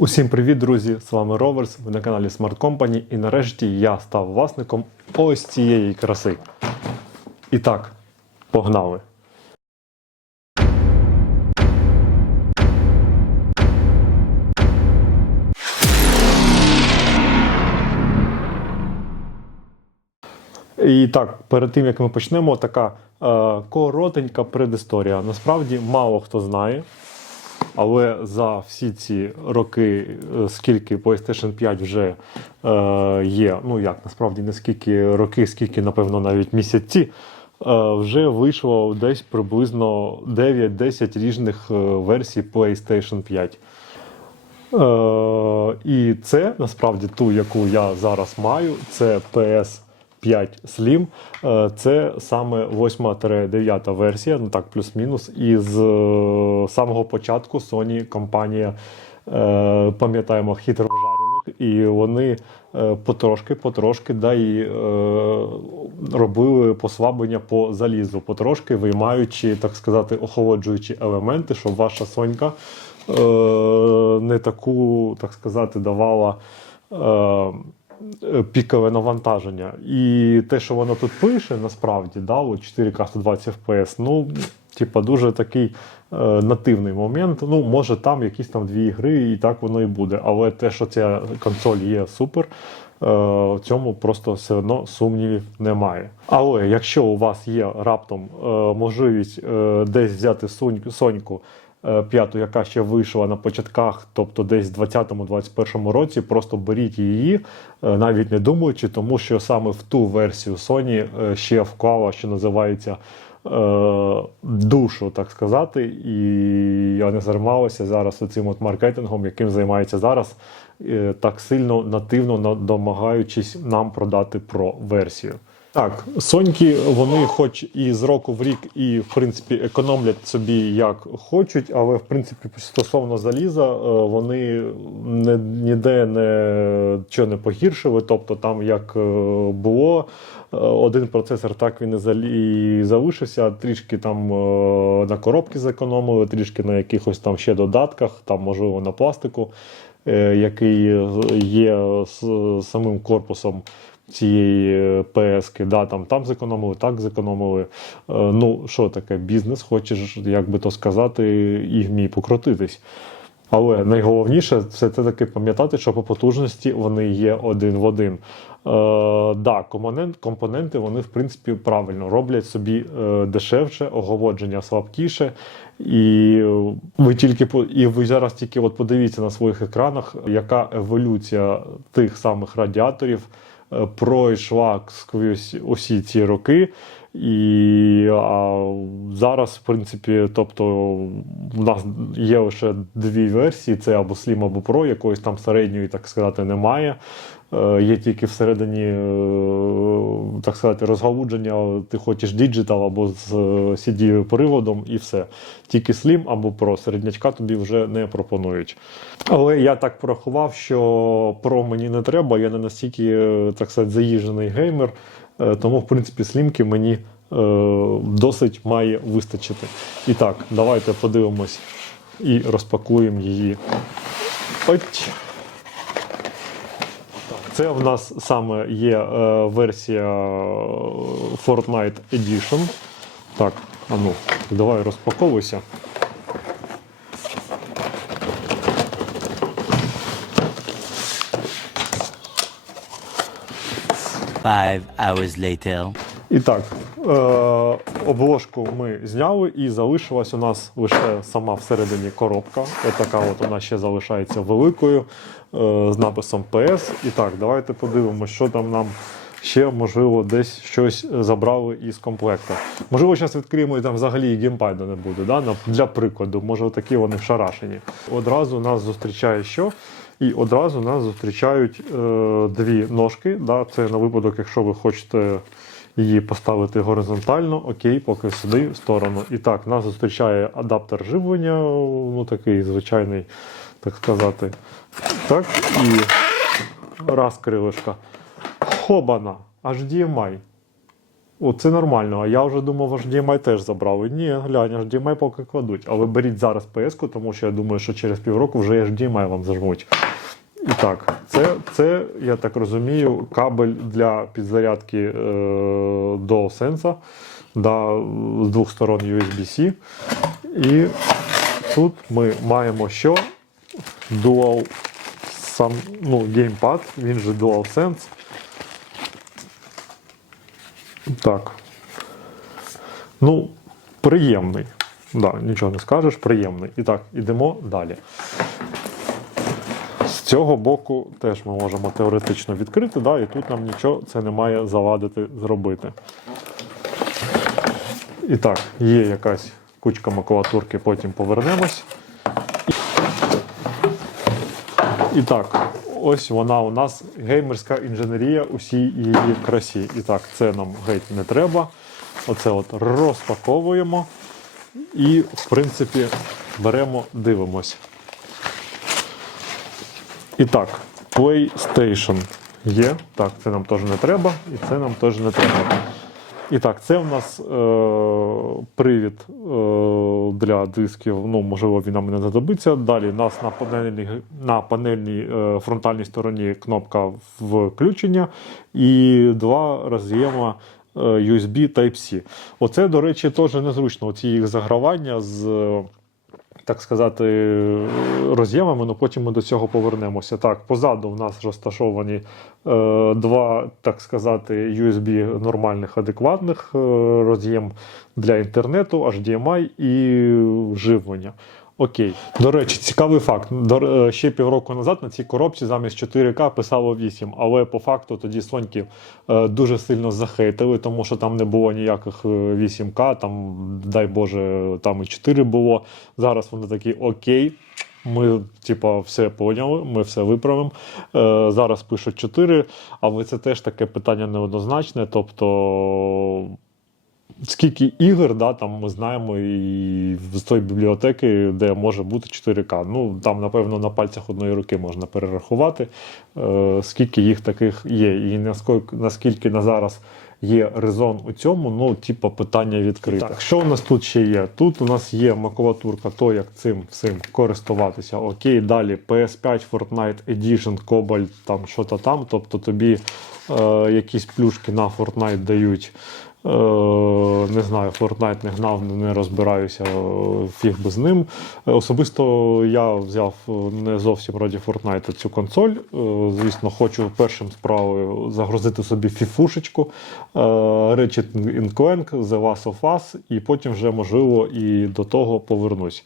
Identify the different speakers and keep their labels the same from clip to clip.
Speaker 1: Усім привіт, друзі! З вами Роверс, ви на каналі Smart Company. І нарешті я став власником ось цієї краси. І так, погнали! І так, перед тим як ми почнемо, така е, коротенька предісторія. Насправді мало хто знає, але за всі ці роки, е, скільки PlayStation 5 вже е, є, ну як насправді не скільки роки, скільки, напевно, навіть місяці, е, вже вийшло десь приблизно 9-10 різних е, версій PlayStation 5. Е, і це насправді ту, яку я зараз маю, це PS 5 Slim. Е, це саме 8-9 версія, ну так, плюс-мінус. І з е, самого початку Sony компанія, е, пам'ятаємо, хитро вжарених, і вони потрошки-потрошки да, і, робили послаблення по залізу, потрошки виймаючи, так сказати, охолоджуючі елементи, щоб ваша сонька не таку, так сказати, давала. Е, пікове навантаження. І те, що воно тут пише, насправді, да, от 4К 120 FPS, ну, типа, дуже такий е, нативний момент. Ну, може, там якісь там дві ігри, і так воно і буде. Але те, що ця консоль є супер. е, В цьому просто все одно сумнівів немає. Але якщо у вас є раптом е, можливість е, десь взяти соньку, соньку п'яту, яка ще вийшла на початках, тобто десь в 2020-2021 році, просто беріть її, е, навіть не думаючи, тому що саме в ту версію Sony е, ще вклала, що називається. е, Душу, так сказати, і не займалася зараз цим от маркетингом, яким займається зараз, е, так сильно нативно на- домагаючись нам продати про версію. Так, Соньки, вони хоч і з року в рік, і в принципі економлять собі як хочуть, але в принципі стосовно заліза, е, вони не, ніде не, що не погіршили. Тобто, там як е, було е, один процесор, так він і і залишився. Трішки там на коробки зекономили, трішки на якихось там ще додатках, там можливо на пластику, який є з самим корпусом цієї ПСки, да, там, там зекономили, так зекономили. Е, ну, що таке бізнес, хочеш, як би то сказати, і вмій покрутитись. Але найголовніше це таки пам'ятати, що по потужності вони є один в один. Е, да, компонент, компоненти вони в принципі правильно роблять собі е, дешевше, оголодження слабкіше. І е, ви тільки і ви зараз тільки от подивіться на своїх екранах, яка еволюція тих самих радіаторів е, пройшла сквозь усі ці роки. І а, зараз, в принципі, тобто, у нас є лише дві версії: це або Slim, або Pro, якоїсь там середньої, так сказати, немає. Е, є тільки всередині, е, так сказати, розгалудження, ти хочеш діджитал або з cd приводом і все. Тільки Slim або Pro. Середнячка тобі вже не пропонують. Але я так порахував, що Pro мені не треба, я не настільки, е, так сказати, заїжджений геймер. Е, Тому, в принципі, слімки мені е, досить має вистачити. І так, давайте подивимось і розпакуємо її. Ось. Це в нас саме є е, версія Fortnite Edition. Так, а ну, давай розпаковуйся.
Speaker 2: Five hours later.
Speaker 1: І так, е, обложку ми зняли, і залишилась у нас лише сама всередині коробка. Отака от вона ще залишається великою е, з написом PS. І так, давайте подивимося, що там нам ще, можливо, десь щось забрали із комплекту. Можливо, зараз відкриємо і там взагалі і геймпаду не буде. Да? Для прикладу, може, такі вони шарашені. Одразу нас зустрічає що? І одразу нас зустрічають е, дві ножки. Да? Це на випадок, якщо ви хочете її поставити горизонтально, окей, поки сюди в сторону. І так, нас зустрічає адаптер живлення, ну такий звичайний, так сказати. Так, і раз крилишка. Хобана, HDMI. Оце нормально, а я вже думав, HDMI теж забрали. Ні, глянь, HDMI поки кладуть. Але беріть зараз PS-ку, тому що я думаю, що через півроку вже HDMI вам зажмуть. І так, це, це, я так розумію, кабель для підзарядки е, DualSense да, з двох сторон USB-C. І тут ми маємо що? Dual сам, ну, геймпад, він же DualSense. Так. Ну, приємний. Да, нічого не скажеш, приємний. І так, ідемо далі. Цього боку теж ми можемо теоретично відкрити, да, і тут нам нічого це не має завадити зробити. І так, є якась кучка макулатурки, потім повернемось. І так, ось вона у нас геймерська інженерія у всій її красі. І так, це нам геть не треба. Оце от розпаковуємо і, в принципі, беремо, дивимось. І так, PlayStation є. Так, це нам теж не треба, і це нам теж не треба. І так, це в нас е, привід е, для дисків. Ну, можливо, він нам не знадобиться. Далі у нас на панельній, на панельній е, фронтальній стороні кнопка включення і два роз'єма е, USB Type-C. Оце, до речі, теж незручно. Оці їх загравання з. Так сказати, роз'ємами, але потім ми до цього повернемося. Так, позаду в нас розташовані е, два, так сказати, USB нормальних, адекватних е, роз'єм для інтернету, HDMI і живлення. Окей. До речі, цікавий факт. До, е, ще півроку назад на цій коробці замість 4К писало 8, але по факту тоді Соньки е, дуже сильно захейтили, тому що там не було ніяких е, 8К, там, дай Боже, там і 4 було. Зараз вони такі окей. Ми, типа, все поняли, ми все виправимо. Е, зараз пишуть 4, але це теж таке питання неоднозначне. Тобто, скільки ігор, да, там ми знаємо і з тої бібліотеки, де може бути 4К. Ну, там, напевно, на пальцях одної руки можна перерахувати, е, скільки їх таких є. І наскільки, наскільки на зараз є резон у цьому, ну, типу, питання відкрите. Так, що у нас тут ще є? Тут у нас є макулатурка, то як цим всім користуватися. Окей, далі PS5, Fortnite Edition, Cobalt, там що-то там. Тобто тобі якісь плюшки на Fortnite дають. Е, не знаю, Fortnite не гнав, не розбираюся, е, фіг би з ним. Е, Особисто я взяв е, не зовсім раді Fortnite цю консоль. Е, Звісно, хочу першим справою загрузити собі фіфушечку, е, Ratchet Clank, The Last of Us, і потім вже, можливо, і до того повернусь.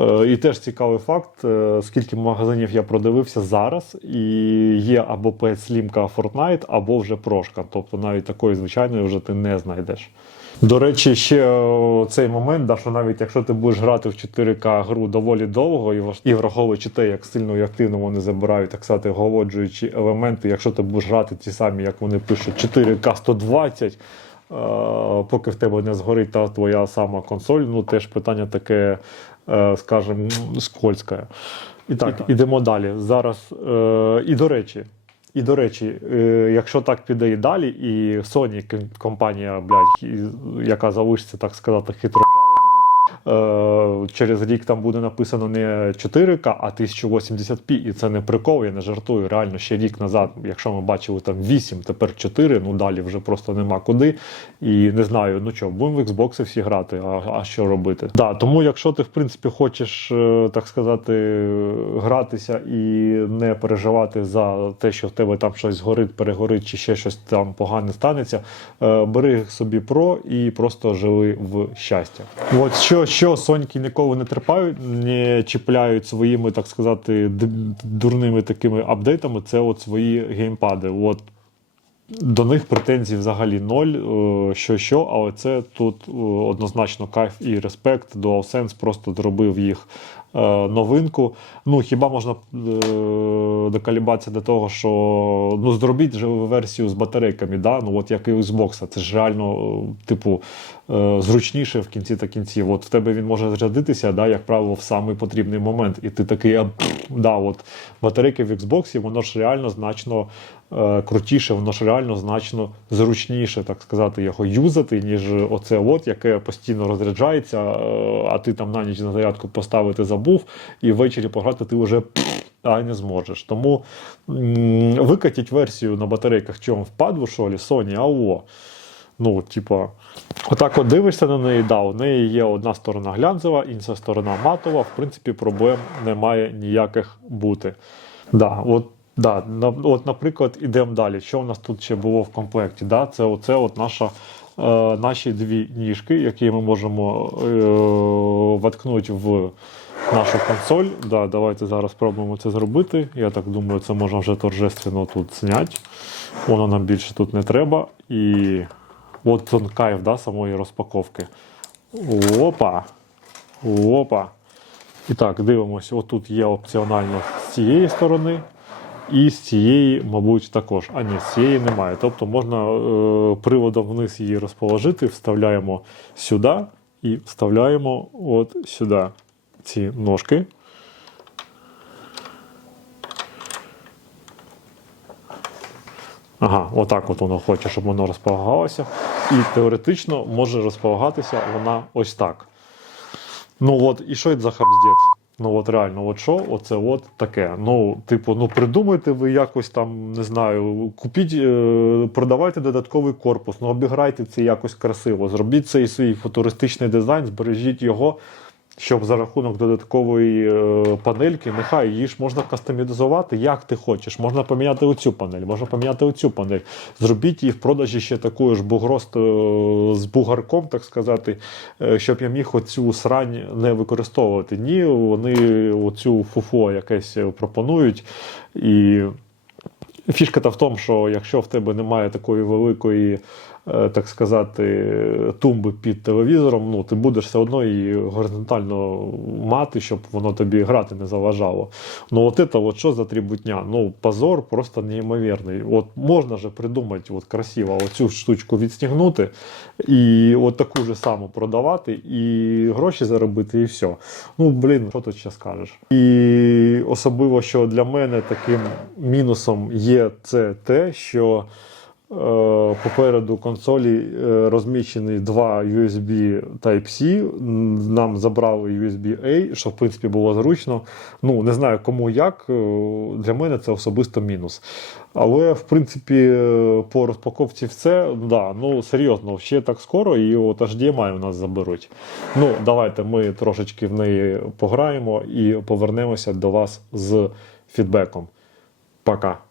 Speaker 1: Е, І теж цікавий факт, е, скільки магазинів я продивився зараз, і є або Slim Fortnite, або вже прошка. Тобто навіть такої звичайної вже ти не знайдеш. До речі, ще е, цей момент, що навіть якщо ти будеш грати в 4К гру доволі довго, і, враховуючи те, як сильно і активно вони забирають, так сказати, голоджуючі елементи, якщо ти будеш грати ті самі, як вони пишуть, 4К 120, е, поки в тебе не згорить та твоя сама консоль, ну теж питання таке, е, скажімо, скользке. І так, ідемо далі. Зараз, е, і до речі, і до речі, е, якщо так піде і далі, і Sony компанія, блядь, яка залишиться, так сказати, хитро. Е, через рік там буде написано не 4К, а 1080p, і це не прикол, я не жартую. Реально ще рік назад, якщо ми бачили там 8, тепер 4, ну далі вже просто нема куди. І не знаю, ну що, будемо в Xbox всі грати, а, а що робити? Да, тому якщо ти в принципі хочеш, е, так сказати, гратися і не переживати за те, що в тебе там щось згорить, перегорить, чи ще щось там погане станеться, е, бери собі Pro і просто живи в щастя. От що, що Соньки ніколи не терпають, не чіпляють своїми, так сказати, дурними такими апдейтами, це от свої геймпади. От до них претензій взагалі ноль, е, що що, але це тут е, однозначно кайф і респект. DualSense просто зробив їх новинку. Ну, хіба можна е, докалібатися до того, що ну, зробіть же версію з батарейками, да? ну, от як і у Xbox. Це ж реально, е, типу, е, зручніше в кінці та кінців. От в тебе він може зарядитися, да, як правило, в самий потрібний момент. І ти такий, а, да, от батарейки в Xbox, воно ж реально значно е, крутіше, воно ж реально значно зручніше, так сказати, його юзати, ніж оце от, яке постійно розряджається, е, а ти там на ніч на зарядку поставити забув, і ввечері пограти ти вже а не зможеш. Тому викатіть версію на батарейках, чому впаду, що лі, Sony, АО. Ну, типа, отак от дивишся на неї, да, у неї є одна сторона глянцева, інша сторона матова. В принципі, проблем немає ніяких бути. Да, от, да, от, наприклад, ідемо далі. Що у нас тут ще було в комплекті? Да? Це оце от наша, е, наші дві ніжки, які ми можемо е, воткнути в нашу консоль. Да, давайте зараз спробуємо це зробити. Я так думаю, це можна вже торжественно тут зняти. Воно нам більше тут не треба. І от он кайф да, самої розпаковки. Опа! Опа! І так, дивимося, отут є опціонально з цієї сторони. І з цієї, мабуть, також. А ні, з цієї немає. Тобто можна е, приводом вниз її розположити, вставляємо сюди і вставляємо от сюди ці ножки. Ага, отак от воно хоче, щоб воно розполагалося. І теоретично може розполагатися вона ось так. Ну от, і що це за хабздець? Ну от реально, от що, оце от таке. Ну, типу, ну придумайте ви якось там, не знаю, купіть, е, продавайте додатковий корпус, ну обіграйте це якось красиво. Зробіть цей свій футуристичний дизайн, збережіть його, щоб за рахунок додаткової е, панельки, нехай її ж можна кастомізувати, як ти хочеш. Можна поміняти оцю панель, можна поміняти оцю панель. Зробіть її в продажі ще такою ж бугрост е, з бугарком, так сказати, е, щоб я міг оцю срань не використовувати. Ні, вони оцю фуфо якесь пропонують. І Фішка та в тому, що якщо в тебе немає такої великої, так сказати, тумби під телевізором, ну ти будеш все одно її горизонтально мати, щоб воно тобі грати не заважало. Ну, от це от що за трибутня? Ну, позор просто неймовірний. От можна же придумати от красиво оцю штучку відстігнути і от таку ж саму продавати, і гроші заробити, і все. Ну, блін, що тут ще скажеш? І особливо, що для мене таким мінусом є це те, що е, попереду консолі е, розміщений два USB Type-C. Нам забрали USB-A, що в принципі було зручно. Ну, не знаю кому як. е, Для мене це особисто мінус. Але в принципі е, по розпаковці все, да, ну серйозно, ще так скоро, і от HDMI у нас заберуть. Ну, давайте ми трошечки в неї пограємо і повернемося до вас з фідбеком. Пока.